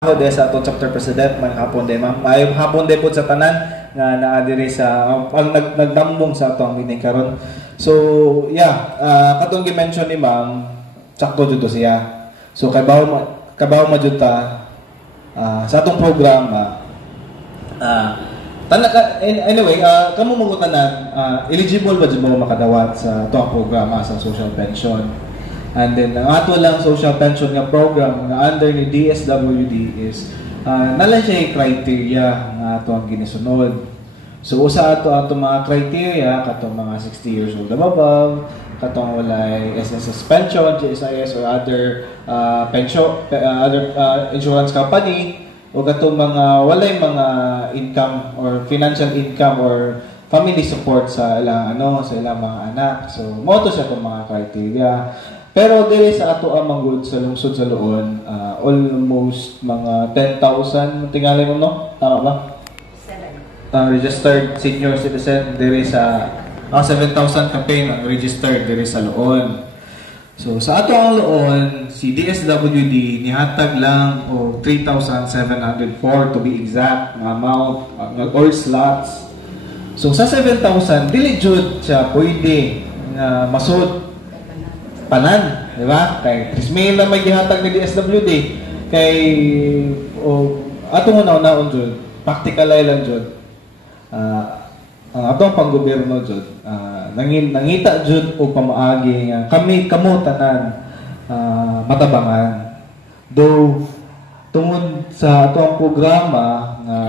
Ako de sa atong chapter president man hapon de ma'am. Ayong hapon de po sa tanan nga naa diri sa ang nagdambong sa atong meeting karon. So yeah, katong gi-mention ni ma'am, sakto jud to siya. So kabaw ma jud ta sa atong programa. Anyway, kamo mo tanan eligible ba jud mo makadawat sa atong programa sa social pension? And then, ang ato lang social pension nga program nga under ni DSWD is nalang siya criteria nga ato ang ginisunod. So, usa ato mga criteria, katong mga 60 years old above, katong walay SSS pension, GSIS, or other pension, other insurance company, o katong mga walay mga income or financial income or family support sa ilang sa ilang mga anak. So, mo to siya itong mga criteria. Pero diri sa ato ang manggod sa lungsod sa Luon, almost mga 10,000 tingali mo no? Tama ba? 7. Registered senior citizen diri sa 7,000 campaign ang registered diri sa Luon. So sa ato ang Luon, si DSWD nihatag lang o 3,704 to be exact nga amount or slots. So sa 7,000 dili jud siya pwede nga masud panan, di ba? Kay Chrismail lang may gihatag ni DSWD. Kay atong una-unaon jud, practical lang jud. Ang atong panggobyerno jud, nangita jud o pamaagi nga kamo tanan matabangan. Though tungod sa atong programa nga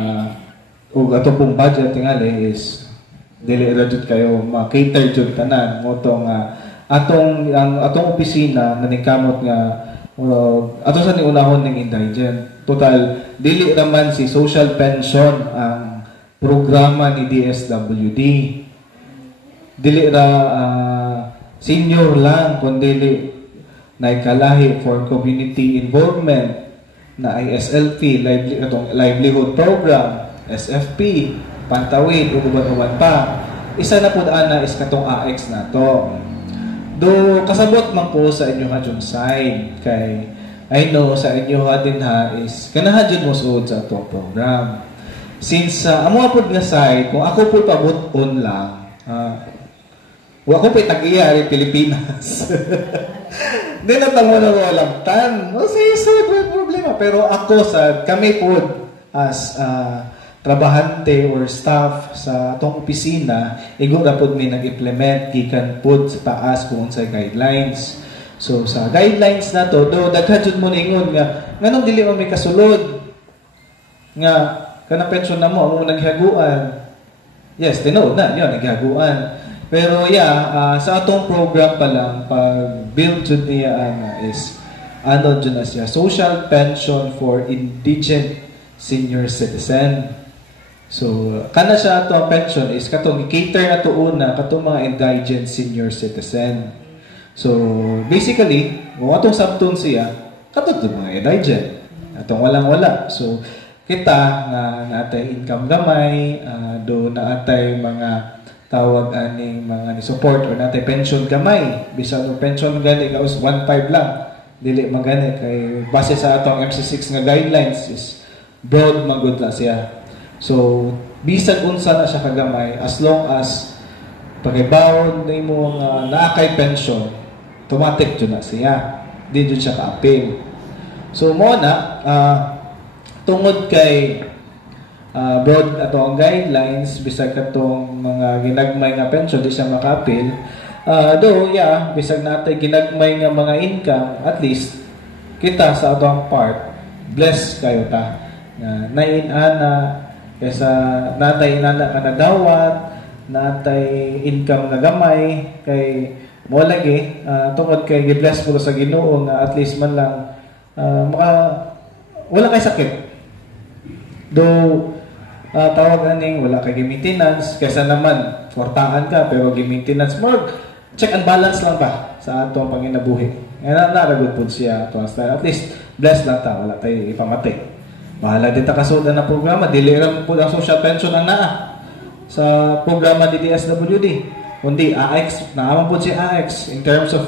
o atong pong budget tingali is dili ra jud kayo ma-cater jud tanan mo to nga atong opisina na ningkamot nga atong sa niunahon ning indigent. Total dili naman si social pension ang programa ni DSWD. Dili ra senior lang kundi naikalahi for community involvement na ISLP, livelihood program, SFP, pantawid ug uban-uban pa. Isa na pud ana is katong AX na to. Do kasabot man po sa inyo ha jud side kay I know sa inyo ha din ha is kanahan jud mo suod sa atong program. Since amo pud nga side kung ako po pabuton lang wa ko pa tag-iya ri Pilipinas. Di na tamo na walang tan. O sige, may problema pero ako sa kami po as trabahante or staff sa atong opisina, igura pod may nag-implement gikan pod sa taas kung unsay guidelines. So sa guidelines na to, do daghan jud mo ningon nga nganong dili man may kasulod nga kanang pensyon na mo amo naghaguan. Yes, tinuod na yun naghaguan. Pero sa atong program pa lang pag build jud niya is jud na siya social pension for indigent senior citizen. So, kana siya ato ang pension is katong cater na to una katong mga indigent senior citizen. So, basically, kung atong sabton siya, katong mga indigent. Atong walang-wala. So, kita nga naatay income gamay, do naatay mga tawag aning mga ni support or naatay pension gamay. Bisan ang pension gani gaus 1.5 lang. Dili man gani kay base sa atong MC6 nga guidelines is broad magud la siya. So, bisan unsa na siya kagamay, as long as pagibawon na mo naakay pension, automatic dyan na siya. Di dyan siya ka-appeal. So, muna, tungod kay broad ato ang guidelines, bisag katong mga ginagmay nga pension, di siya maka-appeal. Bisag natin ginagmay nga mga income, at least, kita sa ato ang part, bless kayo ta. Nainana, kaysa natay inana ka nadawat, natay income na gamay, kay mo lagi, tungod kay gi-bless po sa Ginoo nga at least man lang wala kay sakit. Tawag aning wala kay maintenance, kaysa naman kwartaan ka pero gi-maintenance more check and balance lang ba sa ato ang panginabuhi. Naragod po siya to at least bless lang ta, wala tay ipamatay. Bahala din ta kasudan na programa. Dili lang po ang social pension ang naa sa programa ni DSWD. Kundi AX, naaman po si AX in terms of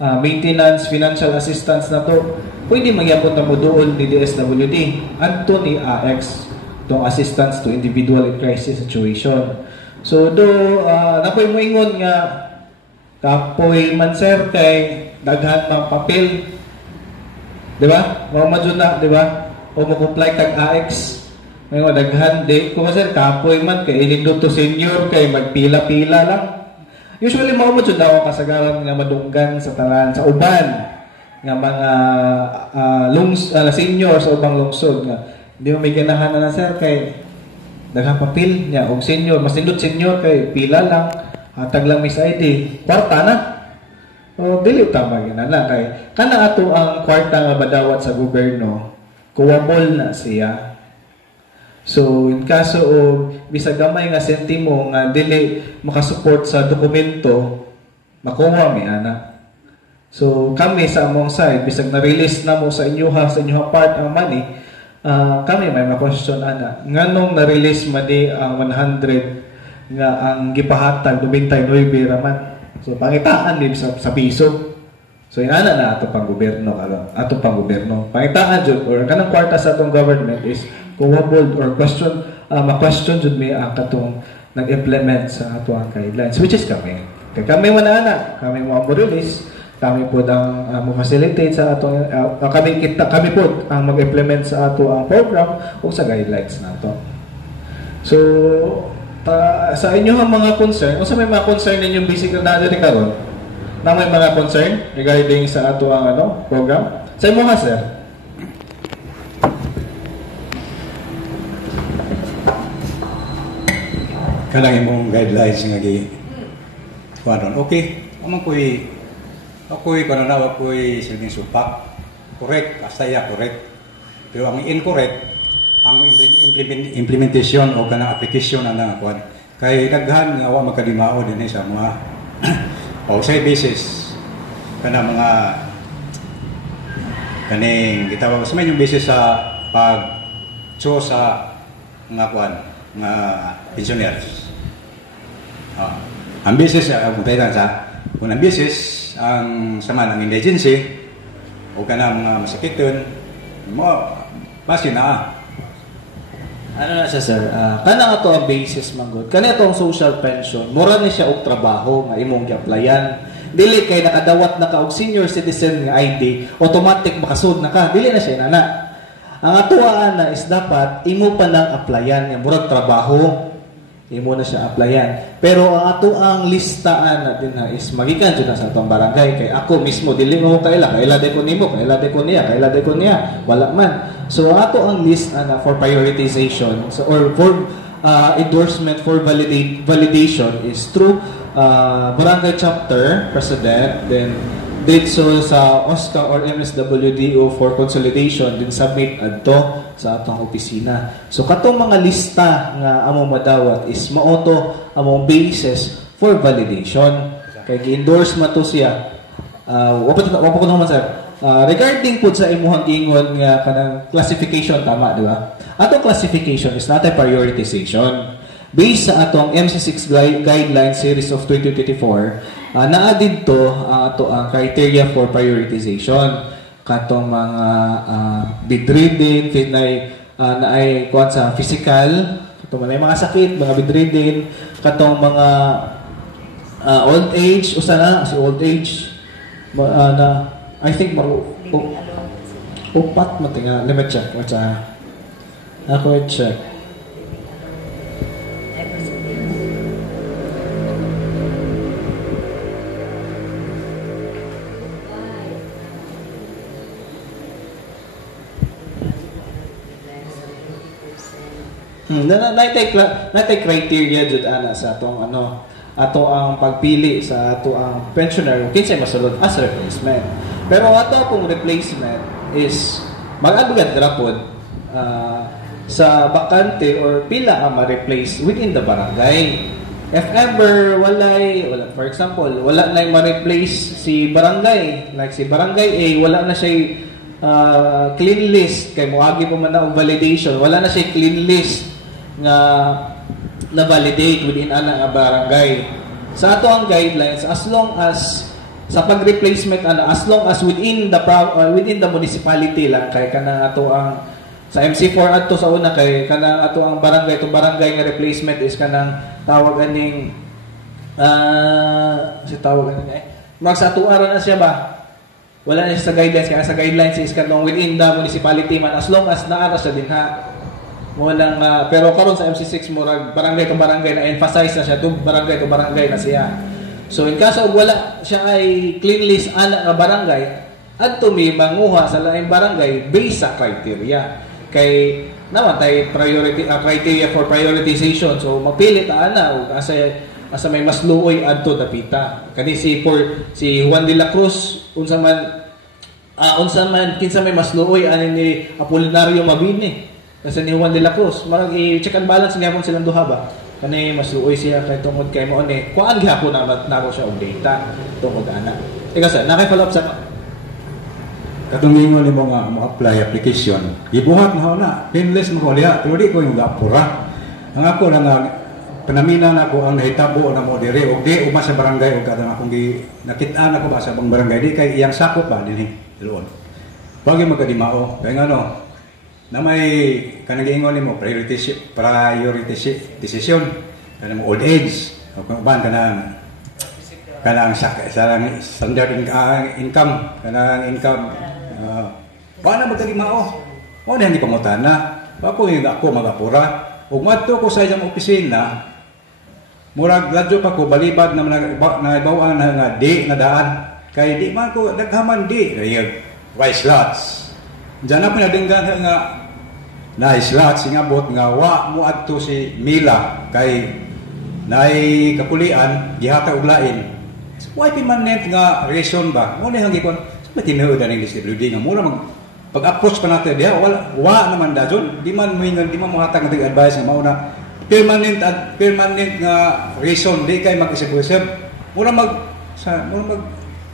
maintenance, financial assistance na to, pwede magyapon na mo doon ni DSWD adto ni AX, tong assistance to individual in crisis situation. So napoy mo ingon nga kapoy man sir kay daghan ng papel, di ba? Mao man na, di ba? O mo comply kag AX ngayon daghan di ko sir kapoy man kay ilindot to senior kay magpila-pila lang. Usually mao man jud daw kasagaran nga madunggan sa tanan sa uban nga mga senior sa ubang lungsod nga di mo may ganahan na sir kay daghang papel niya og senior mas nindot senior kay pila lang hatag lang Miss ID kwarta na. O dili tama gyud na kay kana ato ang kwarta nga badawat sa gobyerno kuwabol na siya. So, in kaso o bisag gamay nga sentimo nga dili makasupport sa dokumento, makuha mi ana. So, kami sa among side, bisag na-release na mo sa inyong part ang money, kami may ma-question ana. Nganong na-release madi ang 100 nga ang gipahatag 99 raman. So, pangitaan din sa piso. So, inana na ato pang gobyerno, ato pang gobyerno. Pangitaan jud or kanang kwarta sa atong government is kuwabol or ma-question jud mi ang katong nag-implement sa ato ang guidelines, which is kami. Kaya kami wala kami mo release, kami po ang mo-facilitate sa ato, kami po ang mag-implement sa ato ang program o sa guidelines nato. So, sa inyo ang mga concern, kung sa may mga concern ninyong basic na natin karon, na may mga concern regarding sa ato ang program, sa imo ha, sir? Kanang imong guidelines nga gi kuanon okay amang ako'y kananaw ako'y silbing supak correct basta ya correct pero ang incorrect ang implementation o kanang application ang kuan kay daghan nga wa magkadimao dinhi sa mga o sa basis kanang mga kaning gitawag sa may yung basis sa pag sa nga kuan nga pensioners. Ang business, kung ang business, ang sama ng indigency, o ka na mga masakiton, basi na. Ano na siya, sir? Kana nga to ang basis, manggod. Kana to ang social pension. Mura na siya og trabaho nga imong gi-applyan. Dili kay nakadawat na ka og senior citizen nga ID, automatic makasud na ka. Dili na siya nana. Ang atuaan na is dapat imo pa nang applyan nga murag trabaho. Imo na siya applyan. Pero ang ato ang listaan natin na is magikan jud na sa atong barangay kay ako mismo dili mo kaila de ko nimo, kaila de ko niya, wala man. So ato ang list for prioritization or for endorsement for validation is through barangay chapter president, then dito sa OSCA or MSWDO for consolidation din submit adto sa atong opisina. So katong mga lista nga among madawat is maoto among basis for validation. Kay gi-endorse man to siya. Wapo ko naman sir. Regarding po sa imuhang ingon nga kanang classification tama, di ba? Atong classification is not a prioritization. Based sa atong MC6 Guidelines Series of 2024, naa dito ato ang criteria for prioritization. Katong mga bedridden, naay kuan sa physical, katong mga sakit, mga bedridden, katong mga old age, usa na si old age na I think upat mo tinga, let me check. Ako check. Natay criteria jud ana sa atong ato ang pagpili sa ato ang pensioner kinsay masulod as replacement. Pero ato pong replacement is mag-adugad rapod sa bakante or pila ang ma-replace within the barangay. If ever wala for example, wala na ma-replace si barangay, like si barangay A, wala na siya clean list kay moagi pa man na og validation, wala na siya clean list nga na-validate within ana nga barangay. Sa ato ang guidelines, as long as sa pag-replacement as long as within the municipality lang kay kanang ato ang sa MC4 adto sa una kay kanang ato ang barangay to barangay nga replacement is kanang tawag aning si tawag aning magsatuara na siya ba, wala na siya sa guidelines kaya sa guidelines is kanang within the municipality man as long as naara siya din ha mo lang pero karon sa MC6 murag barangay to barangay na emphasize na siya to barangay na siya. So in kaso wala siya ay clean list ana nga barangay adto mi manguha sa laing barangay based sa criteria kay naman tay priority criteria for prioritization. So mapili ta ana ug asa may mas luoy adto dapita kani si Juan de la Cruz unsa man kinsa may mas luoy ani ni Apolinario Mabini kasi ni Juan de la Cruz marag i-check and balance niya kung silang duha ba kani mas luoy siya kay tungod kay mo ni kuan gyapon na nako siya og data tungod ana ikasa na kay follow up sa katungingon ni mga mo-apply application gibuhat na na pinless mo liha pero di ko yung gapura ang ako lang panaminan ako ang nahitabo na mo dire og di uma sa barangay og kadang akong nakit-an ako ba sa bang barangay di kay iyang sakop ba dinhi doon bagi magkadimao kay ngano na may kanang giingon nimo priority decision kanang old age o kung ban kanang standard income kanang income bana magkadimao mo na hindi pangutana ako yung ako magapura ug madto ko sa iyang opisina murag ladyo pa ko balibad na naibawan na nga di na daan kay di man ko naghaman di rice lots diyan na pinadinggan nga nice lots ingabot nga wa mo adto si Mila kay nay kapulian gihata og lain why permanent nga reason ba mo ni hangikon sa tinuod ani DSWD nga mura mag pag-approach pa natin diha wa naman dayon di man mo hatag ng advice nga mauna permanent nga reason di kay mag-isip-isip mura mag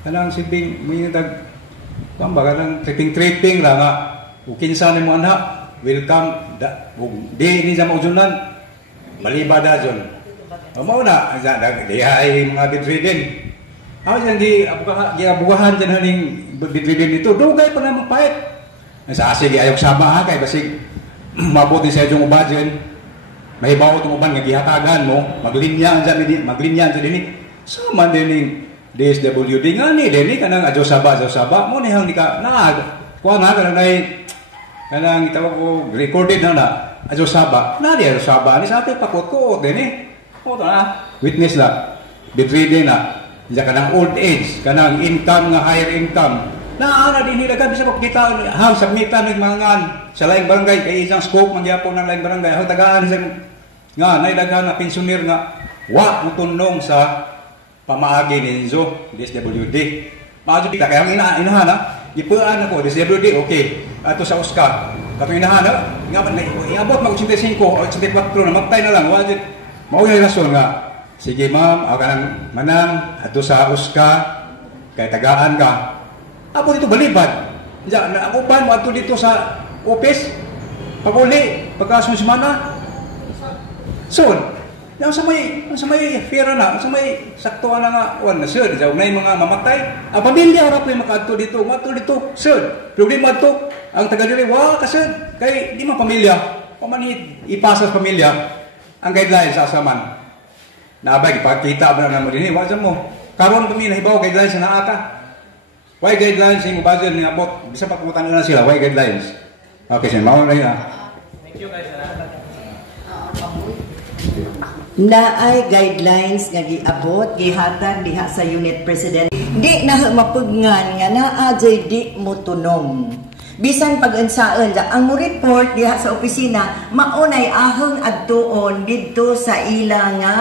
kanang sibing may tag pambaga ng tripping ra nga ug kinsa nimo ana welcome di ni sa maujunan maliba dayon mao na di ay mga bedridden aw yan di abugahan dyan haning bedridden dito dugay pa na magpahit sa asig ayok sama ha kay basig mabuti sa inyong ubajen mahibaw itong uban nga gihatagan mo maglinya dyan din sama din ni DSWD nga ni din kanang adyo saba mo ni hang di ka kuha nga kanang itawag ko recorded na adyo saba ni sa atin pakot din o na witness la bedridden na diya kanang old age kanang income nga higher income naana din nila gabi sa pagkita hang submitan ng mangan sa laing barangay kay isang scope mangyapon ng laing barangay hang tagaan sa nga naidaghan na pensioner nga wa mutunong sa pamaagi ni Enzo DSWD maadto kita kay ang inahana ipuan ako DSWD okay ato sa Oscar kato inahana nga iabot mag 85 o 84 na magtay na lang wajid mao yung rason nga sige ma'am ako nang manang ato sa Oscar kay tagaan ka ako dito balibad diyan na ako ban mo ato dito sa office paguli pagkasun semana so yang sa may fira na sa may sakto na nga wan na sir sa may mga mamatay ang pamilya ra po makaadto dito mato dito sir problema adto ang taga diri wa ka sir kay di man pamilya pamanhid ipasa sa pamilya ang guidelines sa asaman naabay ipakita ba na mo dinhi wa mo karon kami nahibaw guidelines na ata why guidelines yung budget ni abot bisa pa kumutan na sila why guidelines okay sir mao na thank you guys na ay guidelines nga giabot gihatag diha sa unit president di na mapugnan nga naa jay di mo tunong bisan pag-unsaon ang mo report diha sa opisina maunay ahong adtuon didto sa ila nga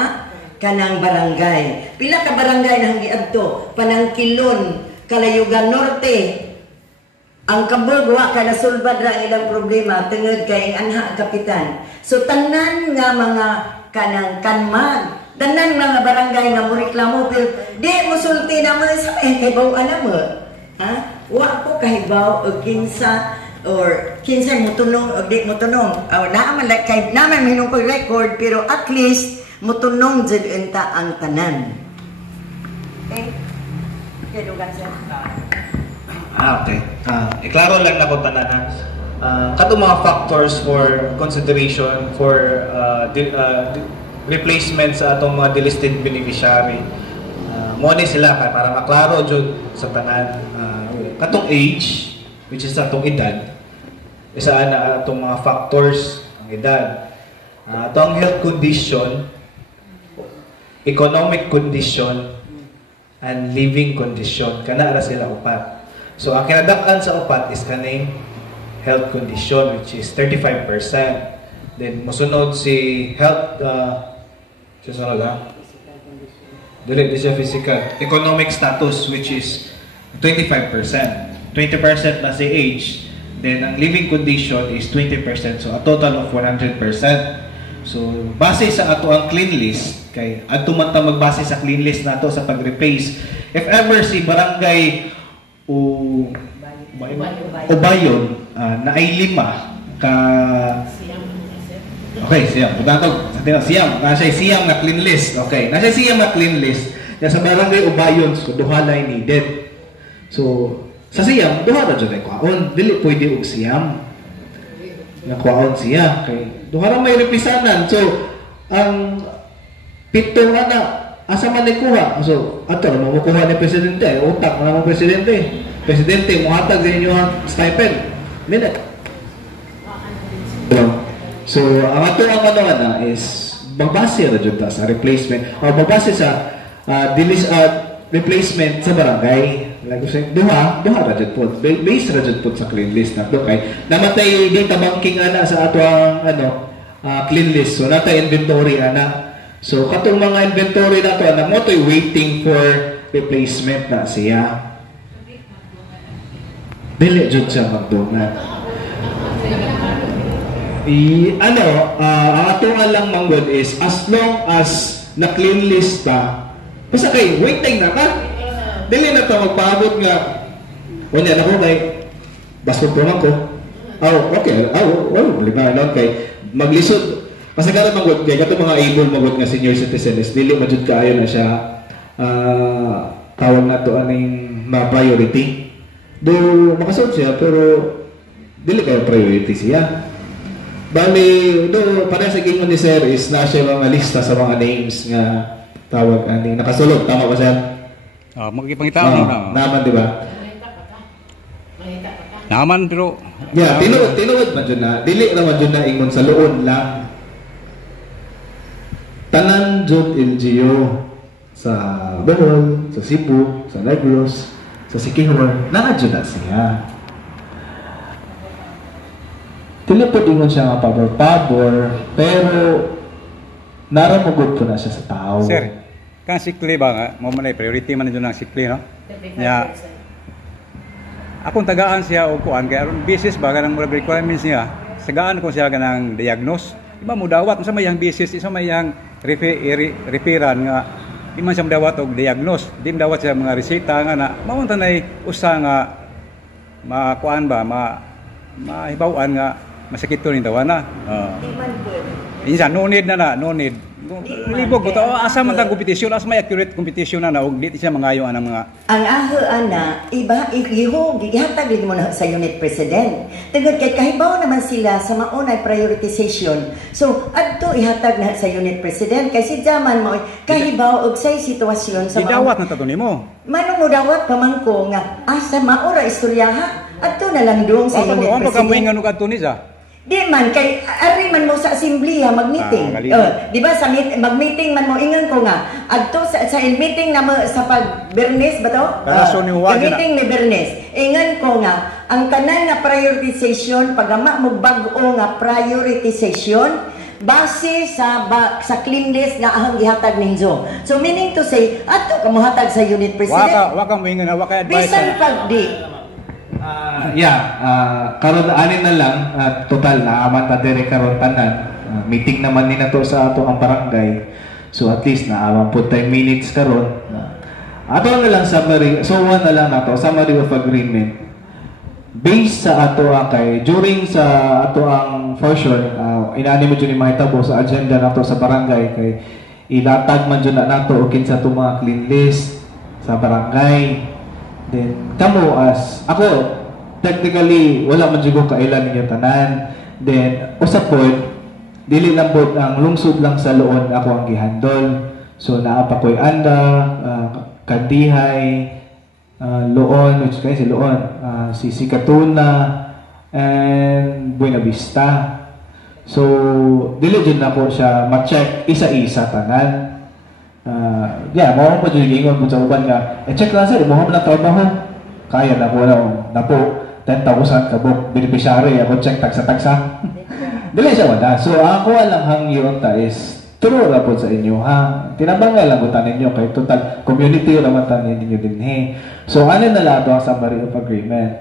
kanang barangay pila ka barangay nang giadto Panangkilon Kalayugan Norte ang kabog wa ka nasulbad ra ilang problema tungod kay anha kapitan so tanan nga mga kanang kanman tanan mga barangay nga mo reklamo pero di mo sulti na mo sa kahibaw ana mo ha wa ko kahibaw og kinsa or kinsa mo tunong og di mo tunong naa man like kay naman minung ko record pero at least mo tunong jud enta ang tanan okay Sige, dugan sir. Okay. Iklaro lang na ko tanan katong mga factors for consideration for replacement sa atong mga delisted beneficiary. Mo ni sila para maklaro jud sa tanan. Katong age, which is atong edad, isa na atong mga factors ang edad. Atong health condition, economic condition, and living condition. Kana ra sila upat. So ang kinadak-an sa upat is kaning health condition, which is 35%. Then mosunod si health susunod dili siya physical. Economic status, which is 25%. 20% na si age. Then ang living condition is 20%. So a total of 100%. So base sa ato ang clean list, kay adto man ta magbase sa clean list nato sa pag-replace. If ever si barangay Ubayon na ay 5 ka okay, siyam. Butatog, siyam. Nasa siyam na clean list. Okay, nasa siyam na clean list. Ya sa barangay Ubayon, so duha lay needed. So sa siyam, duha ra jud ay kwaon. Dili pwede og siyam. Na kwaon siya kay duha ra may repisanan. So ang pito na asa man nikuha. So ato ra mo kuha ni presidente, utak na mo presidente. Presidente mo hatag sa inyo ang stipend. Minute. So, ang ato ang ano is magbase ra jud ta sa replacement o magbase sa replacement sa barangay. Like ko say, duha ra jud po. Base ra jud po sa clean list nato kay namatay data banking ana sa ato ang clean list. So nata inventory ana. So katong mga inventory nato ana mo toy waiting for replacement na siya. Dili jud siya magdungan. Ang ato nga lang manggod is as long as na clean list pa, basta kay waiting na ka. Dili na to magpaabot nga. Unya na ko kay basket po man ko. Okay. Balik na lang kay maglisod. Pasagaran manggod kay kato mga able manggod nga senior citizen is dili majud kaayo na siya tawag na to aning na priority. Do makasud siya pero dili kayo priority siya. Bali, do para sa gingon ni sir is na siya mga lista sa mga names nga tawag ani nakasulod tama ba sir? Magipangitaon na. Naman di ba? Naman pero tinuod man jud na dili ra man jud na ingon sa luon lang. Tanan jud LGU sa Bohol, sa Cebu, sa Negros, sa Siquijor, jud na siya. Dili po dingon siya nga pabor-pabor, pero naramugod po na siya sa tao. Sir, kang sikli ba nga, mo man priority man dyan ang sikli, no? Nya, akong tagaan siya o kuan, kaya aron basis ba kanang murag requirements niya, sagaan ko siya kanang diagnose. Iba mo dawat, sa mayang basis, isa mayang referan nga, di man siya dawat og diagnose, di dawat siya mga resita nga na, maunta na usa nga, makuan ba, mahibawan nga, masakit to rin tawana. Insan, no need. Libog ko to, asa man tang competition, asa may accurate competition na og di siya mangayo ang mga... Ang aho ana, iba, gihatag mo na sa unit president. Tungod kay kahibaw naman sila sa maunay prioritization. So, adto ihatag na sa unit president, kay si Jaman mo, kahibaw og say sitwasyon sa idawat na tato nimo. Manong udawat pa man ko nga, asa maura istoryaha, adto na lang doon sa unit president. Ano ka moingan og adto ni sa? Di man kay ari man mo sa assembleya mag-meeting. Di ba sa mag-meeting man mo ingon ko nga adto sa meeting na sa pag Bernes ba to? Meeting ni Bernes. Ingon ko nga ang tanan nga prioritization pagama mo bag-o nga prioritization base sa clean list nga ahang gihatag ninyo. So meaning to say adto ka mo hatag sa unit president. Waka mo ingon wa kay advice. Bisan pag di karon anin na lang total na aman ta dire karon tanan. Meeting naman ni nato sa ato ang barangay. So at least na aman pud 10 minutes karon. Ato na lang summary. So one na lang nato summary of agreement. Based sa ato kay during sa ato ang for sure inani mo jud ni mahitabo sa agenda nato sa barangay kay ilatag man jud na nato o kinsa to mga clean list sa barangay. Then kamo as ako technically wala man jud ko kailan ninyo tanan. Then usap pod dili lang pod ang lungsod lang sa Luon ako ang gihandol. So naa pa koy Anda, Kandihay, Luon, which kay si Luon, si Sikatuna and Buena Vista. So dili jud nako siya ma-check isa-isa tanan. Mo pa dyan gingon po sa uban nga, check lang sir, mo na trabaho. Kaya na po na po, 10,000 kabok, beneficiary, ako check tagsa-tagsa. Dili siya wala. So, ako lang hangyon ta is, true na po sa inyo, ha? Tinabangay lang ko tanin nyo, kay total community naman tanin ninyo din, he. So, ano na lang ito ang summary of agreement?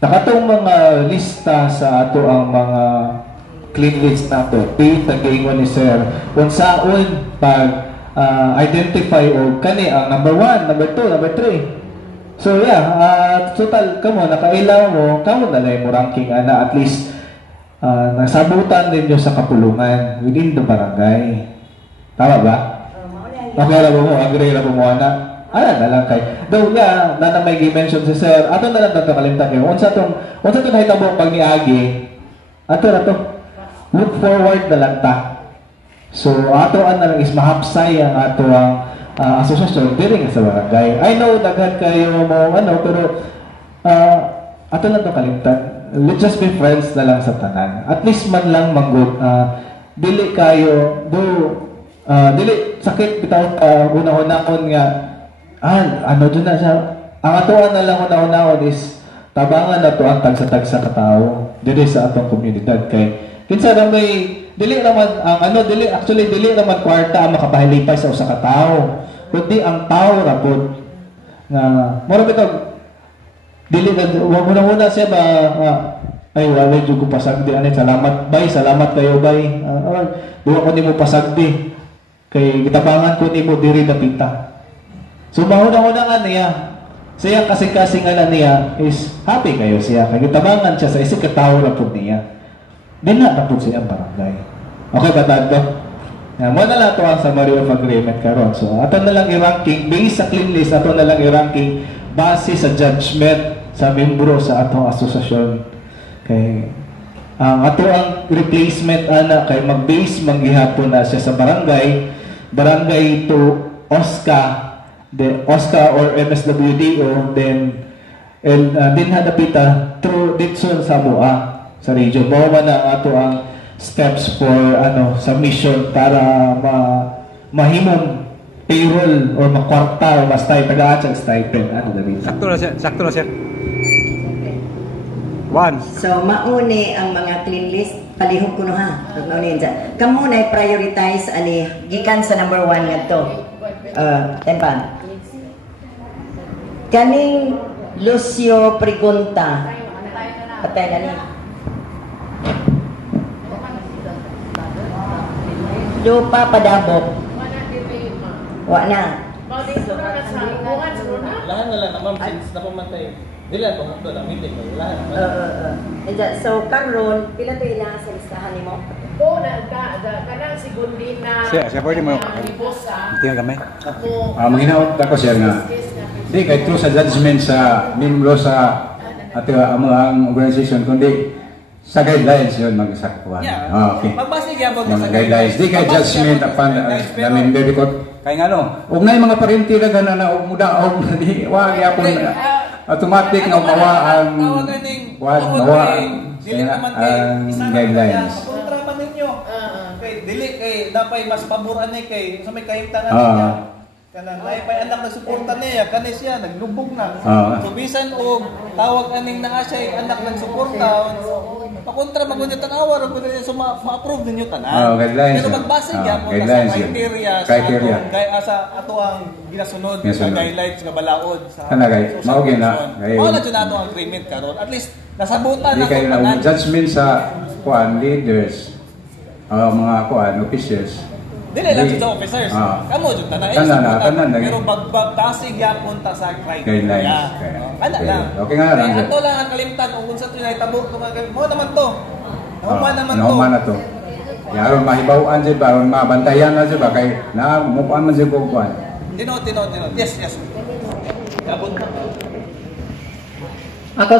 Nakatong mga lista sa ato ang mga clean list na ito, tagiingon ni sir, kung saan pag identify o kani ang number 1, number 2, number 3. So total kamo nakailaw mo, kamo na lang mo ranking ana at least nasabutan ninyo sa kapulungan within the barangay. Tama ba? Okay ra mo, agree ra mo ana. Ana na lang kay. Though na may gi-mention si sir, ato na lang tato kalimtan kayo. Unsa tong nahitabo pag niagi. Ato look forward na lang ta. So, ato na lang is mahapsay ang ato ang asosasyon diri sa barangay. I know, daghan kayo mo, pero ato lang ito kalimtan. Let's just be friends na lang sa tanan. At least man lang manggod. Dili kayo, dili sakit bitaw una-unahon nga, dun na siya. Ang atoan na lang una-unahon is tabangan na to ang tagsa-tagsa katao diri sa atong komunidad. Kay, kinsa na may dili naman dili naman kwarta ang makapahilipay sa usa ka tawo, kundi ang tawo ra pod nga mura bitaw dili na una siya ba ay wala jud ko pasagdi ani salamat kayo bay duwa ko nimo pasagdi kay gitabangan ko nimo diri dapita. So mahuna-una nga niya siya kasing niya is happy kayo siya kay gitabangan siya sa isig ka tawo ra pod niya. Di na tapos siya ang barangay. Okay ba tayo? Mo na lang ito ang summary of agreement karon. So, ato na lang i-ranking, based sa clean list, ato na lang i-ranking base sa judgment sa membro sa atong asosasyon. Okay. Ato ang replacement, kay mag-base, maghihapon na siya sa barangay to OSCA, then OSCA or MSWDO, then din hadapita through Dixon sa MUA. Sa region. Bawa na ato ang steps for submission para mahimong payroll or makwarta o basta taga-atsang stipend. Dali. Sakto na sir. 1. So, mauni ang mga clean list. Palihog ko no ha. Mauni dyan. Kamu na prioritize gikan sa number 1 nga to. Tempan. Kaning Lucio Pregunta. Patay na ni. Lupa padabog. Wa na. Lahat na lang naman since napamatay. Dila pa mo na meeting mo. Lahat. So karon pila to ila sa listahan nimo? Kanang segundi na. Siya pwede mo. Tingnan kami. Manghinaot ako siya nga. Di kay true sa judgment sa membro sa ato ang organization kundi sa guidelines yun mag-isaktuan. Okay. Magbase gyapon sa guidelines. Di kay judgment upon the member because kay ngano, ug nay mga parente dagan na og muda og di wa gyapon automatic na mawaan ang guidelines. Kontra man ninyo. Kay dili kay dapat mas paboran ni kay sa may kahimtangan niya. Kanang ay pa anak na suporta niya kani siya naglubog na. So bisan og tawag aning naa siya anak ng suporta. Pakontra magunyo tanawa ra gud so ma-approve ninyo tanan. Pero magbase gyapon sa criteria kay asa ato ang ginasunod sa guidelines nga balaod sa. Mao gyud na. Mao na jud ato ang agreement karon. At least nasabutan na kay judgment sa leaders mga officials. Dili lang sa officers. Kamo jud tanan. Pero bagbase gyapon ta sa criteria. Ana lang. Okay nga lang. Ato lang ang kalimtan kung unsa to nahitabo mo naman to. Naman na to. Yaron mahibaw-an jud ba, mabantayan na jud ba kay na mukuan man jud ko kuan. Tino. Yes. Ato